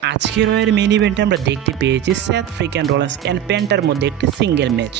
আজকের ওয়ের মেন ইভেন্টে আমরা দেখতে পেয়েছি স্যাথ ফ্রিক্যান রোলেন্স অ্যান্ড প্যান্টার মধ্যে একটি সিঙ্গেল ম্যাচ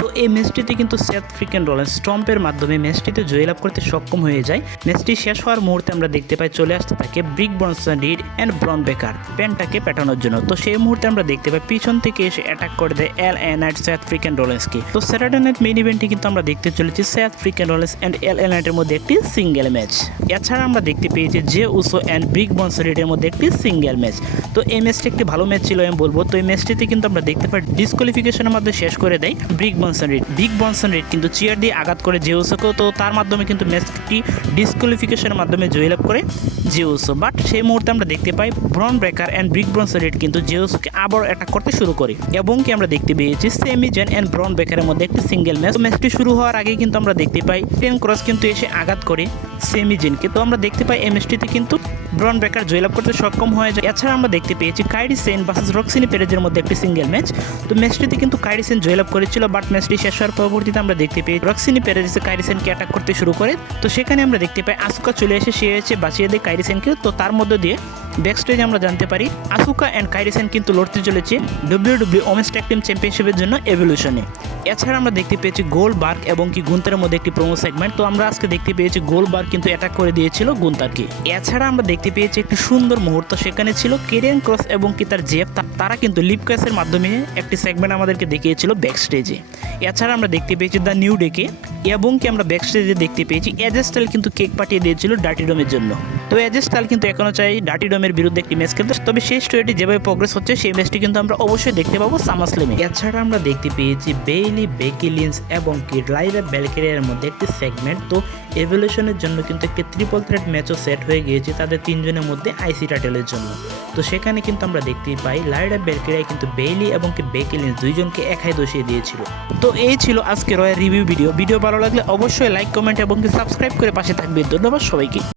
তো এই ম্যাচটিতে কিন্তু স্যাথ ফ্রিক্যান রোলেন্স স্টম্পের মাধ্যমে ম্যাচটিতে জয়লাভ করতে সক্ষম হয়ে যায়। ম্যাচটি শেষ হওয়ার মুহূর্তে আমরা দেখতে পাই চলে আসতে থাকে ব্রিক বনসন রিড অ্যান্ড ব্রন বেকার প্যান্টাকে পেটানোর জন্য। তো সেই মুহূর্তে আমরা দেখতে পাই পিছন থেকে এসে অ্যাটাক করে দেয় এল এ নাইট স্যাথ ফ্রিক্যান রোলেন্সকে। তো স্যাটারডে নাইট মেন ইভেন্টে কিন্তু আমরা দেখতে চলেছি স্যাথ ফ্রিক্যান রোলেন্স অ্যান্ড এল এ নাইটের মধ্যে একটি সিঙ্গেল ম্যাচ। এছাড়া আমরা দেখতে পেয়েছি যে উসো অ্যান্ড ব্রিক বনসন রিডের মধ্যে একটি সিঙ্গেল ম্যাচ। তো এই ম্যাচটি একটি ভালো ম্যাচ ছিল, আমি বলব। তো এই ম্যাচটিতে কিন্তু আমরা দেখতে পাই ডিসকোয়ালিফিকেশনের মাধ্যমে শেষ করে দেয় big Bronson Reed big Bronson Reed কিন্তু চেয়ার দিয়ে আঘাত করে জেউসোকেও, তো তার মাধ্যমে কিন্তু ম্যাচটি ডিসকোয়ালিফিকেশনের মাধ্যমে জয়লাভ করে জেউসো। বাট সেই মুহূর্তে আমরা দেখতে পাই Bron Breakker and big Bronson Reed কিন্তু জেউসোকে আবার অ্যাটাক করতে শুরু করে। এবং কি আমরা দেখতে পেয়েছি সেমি জেন অ্যান্ড ব্রন ব্রেকারের মধ্যে একটি সিঙ্গেল ম্যাচ ম্যাচটি শুরু হওয়ার আগেই কিন্তু আমরা দেখতে পাই টেন ক্রস কিন্তু এসে আঘাত করে সেমিজেনকে তো আমরা দেখতে পাই এই ম্যাচটিতে কিন্তু ব্রন ব্রেকার জয়লাভ করতে সক্ষম হয়ে যায়। এছাড়া আমরা দেখতে পেয়েছি কাইরি সেন ভার্সেস রক্সিনি পেরেজের মধ্যে একটি সিঙ্গেল ম্যাচ তো ম্যাচটিতে কিন্তু কাইরি সেন জয়লাভ করেছিল বাট ম্যাচটি শেষ হওয়ার পরবর্তীতে আমরা দেখতে পেয়ে রক্সিনি পেরেজ কাইরি সেনকে অ্যাটাক করতে শুরু করে। তো সেখানে আমরা দেখতে পাই আসুকা চলে এসে সে এসে বাঁচিয়ে দেয় কাইরি সেনকে তো তার মধ্য দিয়ে ব্যাকস্টেজে আমরা জানতে পারি আসুকা অ্যান্ড কাইরিসেন কিন্তু লড়তে চলেছে W W women's tag team চ্যাম্পিয়নশিপের জন্য এভলিউশনে এছাড়া আমরা দেখতে পেয়েছি গোল বার্ক এবং কি গুন্তারের মধ্যে একটি প্রোমো সেগমেন্ট তো আমরা আজকে দেখতে পেয়েছি গোল বার্ক কিন্তু অ্যাটাক করে দিয়েছিল গুন্তারকে। এছাড়া আমরা দেখতে পেয়েছি একটি সুন্দর মুহূর্ত সেখানে ছিল কেরিয়ান ক্রস এবং কি তার জেফ তারা কিন্তু লিপকাসের মাধ্যমে একটি সেগমেন্ট আমাদেরকে দেখিয়েছিল ব্যাক স্টেজে এছাড়া আমরা দেখতে পেয়েছি দ্য নিউ ডেকে এবং কি আমরা ব্যাক স্টেজে দেখতে পেয়েছি এজেস্টাইল কিন্তু কেক পাঠিয়ে দিয়েছিল ডার্টি ডোমের জন্য। তো এজেস্টাইল কিন্তু এখনও চাই ডার্টি ডোমের বিরুদ্ধে একটি ম্যাচ খেলতে। তবে সেই স্টোরিটি যেভাবে প্রোগ্রেস হচ্ছে, সেই ম্যাচটি কিন্তু আমরা অবশ্যই দেখতে পাবো সামাসলেমে এছাড়া আমরা দেখতে পেয়েছি বেইলি বেকি লিন্স এবং কি লাইরা ব্যালকেরিয়ার মধ্যে একটি সেগমেন্ট তো এভলিউশনের জন্য কিন্তু একটি ট্রিপল থ্রেট ম্যাচও সেট হয়ে গিয়েছে তাদের তিনজনের মধ্যে আইসি টাইটেলের জন্য। তো সেখানে কিন্তু আমরা দেখতেই পাই লাইরা ব্যালকেরিয়া কিন্তু বেইলি এবং কি বেকি লিন্স দুইজনকে একাই দোষিয়ে দিয়েছিল। তো এই ছিল আজকে রয়ের রিভিউ ভিডিও ভিডিও ভালো লাগলে অবশ্যই লাইক কমেন্ট এবং কি সাবস্ক্রাইব করে পাশে থাকবে। ধন্যবাদ সবাইকে।